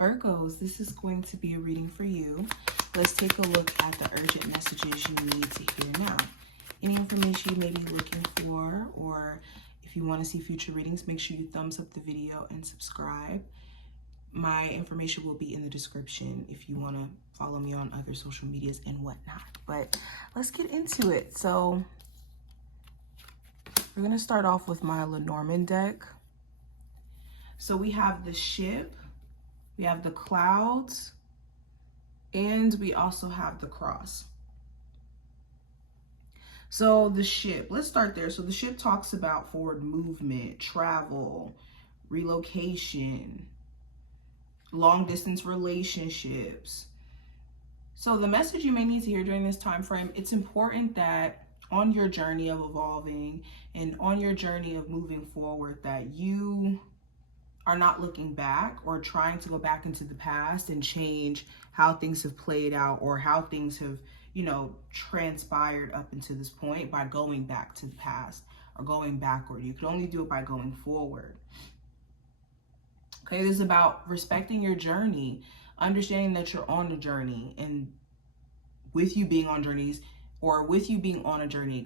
Virgos, this is going to be a reading for you. Let's take a look at the urgent messages you need to hear now. Any information you may be looking for, or if you want to see future readings, make sure you thumbs up the video and subscribe. My information will be in the description if you want to follow me on other social medias and whatnot. But let's get into it. So we're going to start off with my Lenormand deck. So we have the ship, we have the clouds, and we also have the cross. So the ship, let's start there. So the ship talks about forward movement, travel, relocation, long distance relationships. So the message you may need to hear during this time frame, it's important that on your journey of evolving and on your journey of moving forward, that you are not looking back or trying to go back into the past and change how things have played out or how things have, transpired up until this point by going back to the past or going backward. You can only do it by going forward. Okay, this is about respecting your journey, understanding that you're on a journey, and with you being on journeys, or with you being on a journey,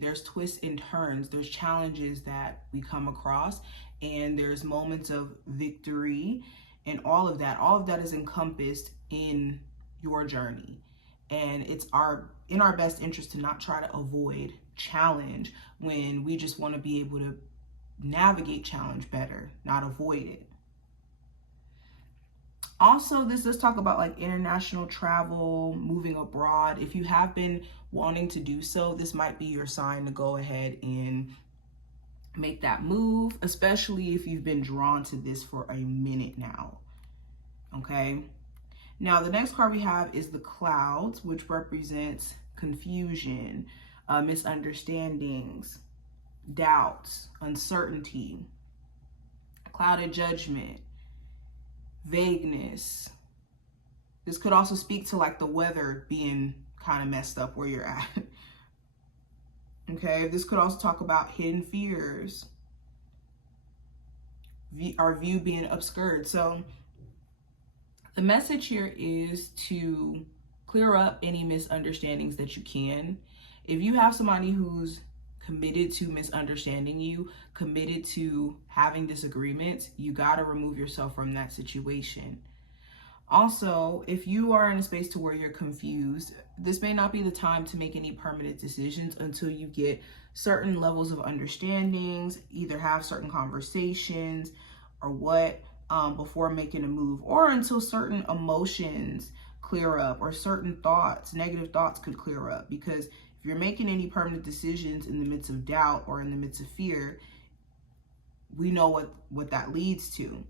there's twists and turns, there's challenges that we come across, and there's moments of victory, and all of that is encompassed in your journey. And it's in our best interest to not try to avoid challenge when we just want to be able to navigate challenge better, not avoid it. Also, this does talk about like international travel, moving abroad. If you have been wanting to do so, this might be your sign to go ahead and make that move, especially if you've been drawn to this for a minute now. Okay. Now, the next card we have is the clouds, which represents confusion, misunderstandings, doubts, uncertainty, clouded judgment, vagueness. This could also speak to like the weather being kind of messed up where you're at. Okay, this could also talk about hidden fears, our view being obscured. So the message here is to clear up any misunderstandings that you can. If you have somebody who's committed to misunderstanding you, committed to having disagreements, you got to remove yourself from that situation. Also, if you are in a space to where you're confused, this may not be the time to make any permanent decisions until you get certain levels of understandings, either have certain conversations or what, before making a move, or until certain emotions clear up or certain thoughts, negative thoughts could clear up. Because if you're making any permanent decisions in the midst of doubt or in the midst of fear, we know what that leads to.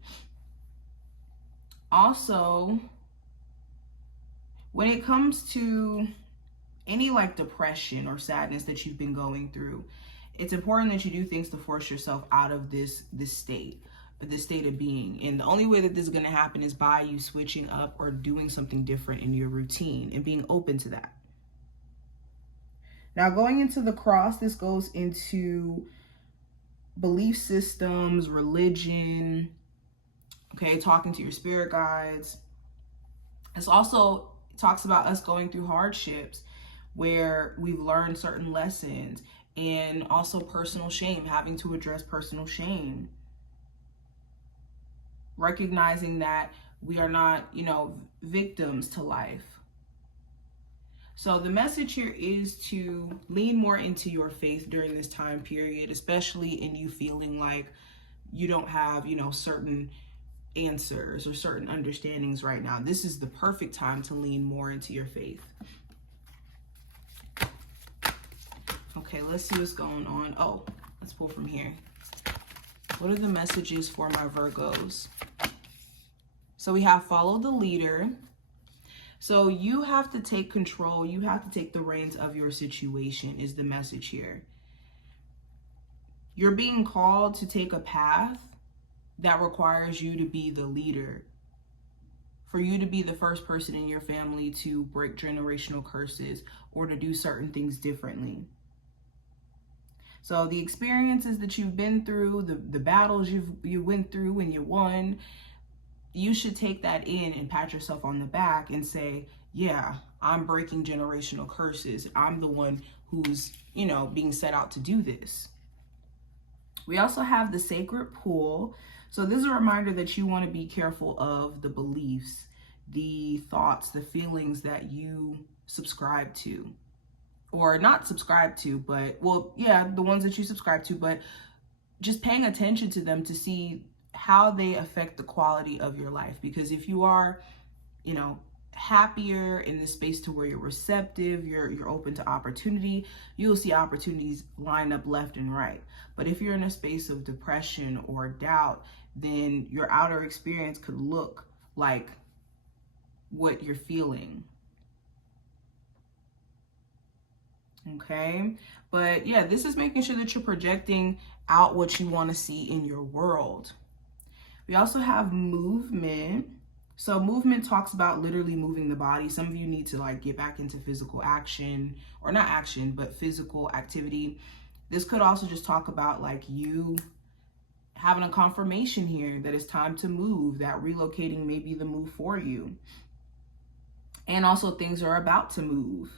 Also, when it comes to any like depression or sadness that you've been going through, it's important that you do things to force yourself out of this state of being. And the only way that this is going to happen is by you switching up or doing something different in your routine and being open to that. Now, going into the cross, this goes into belief systems, religion, okay, talking to your spirit guides. This also talks about us going through hardships where we've learned certain lessons, and also personal shame, having to address personal shame. Recognizing that we are not, victims to life. So the message here is to lean more into your faith during this time period, especially in you feeling like you don't have, certain answers or certain understandings right now. This is the perfect time to lean more into your faith. Okay, let's see what's going on. Oh, let's pull from here. What are the messages for my Virgos? So we have follow the leader. So you have to take control. You have to take the reins of your situation is the message here. You're being called to take a path that requires you to be the leader. For you to be the first person in your family to break generational curses or to do certain things differently. So the experiences that you've been through, the battles you went through and you won, you should take that in and pat yourself on the back and say, yeah, I'm breaking generational curses. I'm the one who's, being set out to do this. We also have the sacred pool. So this is a reminder that you want to be careful of the beliefs, the thoughts, the feelings that you subscribe to, or not subscribe to, but the ones that you subscribe to, but just paying attention to them to see how they affect the quality of your life. Because if you are, happier in the space to where you're receptive, you're open to opportunity, you'll see opportunities line up left and right. But if you're in a space of depression or doubt, then your outer experience could look like what you're feeling. Okay, but yeah, this is making sure that you're projecting out what you want to see in your world. We also have movement. So movement talks about literally moving the body. Some of you need to like get back into physical action, or not action, but physical activity. This could also just talk about like you having a confirmation here that it's time to move, that relocating may be the move for you. And also things are about to move.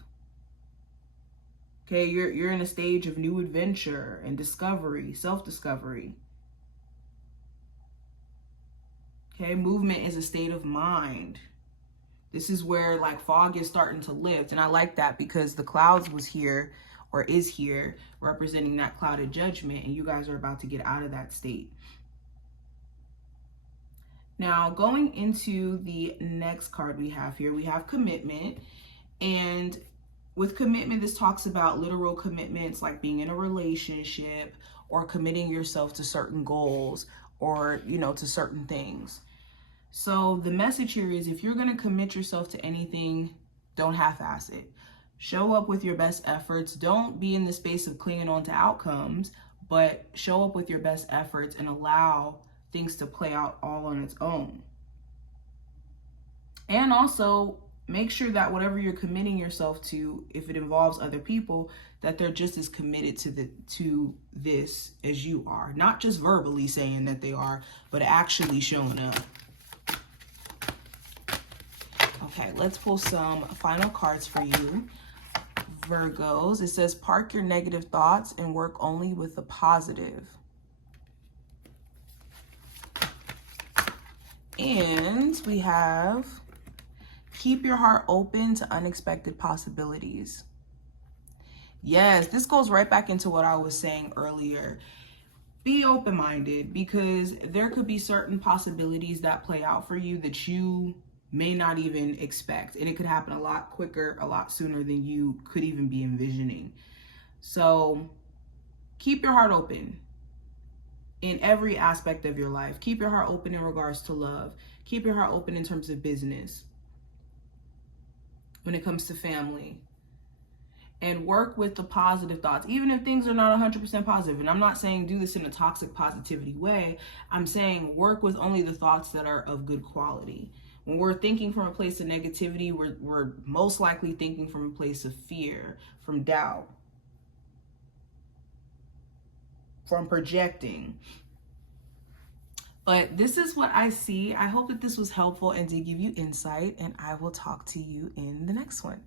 Okay, you're in a stage of new adventure and discovery, self-discovery. Okay, movement is a state of mind. This is where like fog is starting to lift. And I like that because the clouds was here, or is here, representing that clouded judgment. And you guys are about to get out of that state. Now, going into the next card we have here, we have commitment. And with commitment, this talks about literal commitments, like being in a relationship or committing yourself to certain goals, or, to certain things. So the message here is, if you're going to commit yourself to anything, don't half-ass it. Show up with your best efforts. Don't be in the space of clinging on to outcomes, but show up with your best efforts and allow things to play out all on its own. And also make sure that whatever you're committing yourself to, if it involves other people, that they're just as committed to this as you are. Not just verbally saying that they are, but actually showing up. Okay, let's pull some final cards for you, Virgos. It says, park your negative thoughts and work only with the positive. And we have, keep your heart open to unexpected possibilities. Yes, this goes right back into what I was saying earlier. Be open-minded, because there could be certain possibilities that play out for you that you may not even expect. And it could happen a lot quicker, a lot sooner than you could even be envisioning. So keep your heart open in every aspect of your life. Keep your heart open in regards to love. Keep your heart open in terms of business, when it comes to family. And work with the positive thoughts, even if things are not 100% positive. And I'm not saying do this in a toxic positivity way. I'm saying work with only the thoughts that are of good quality. When we're thinking from a place of negativity, we're most likely thinking from a place of fear, from doubt, from projecting. But this is what I see. I hope that this was helpful and did give you insight, and I will talk to you in the next one.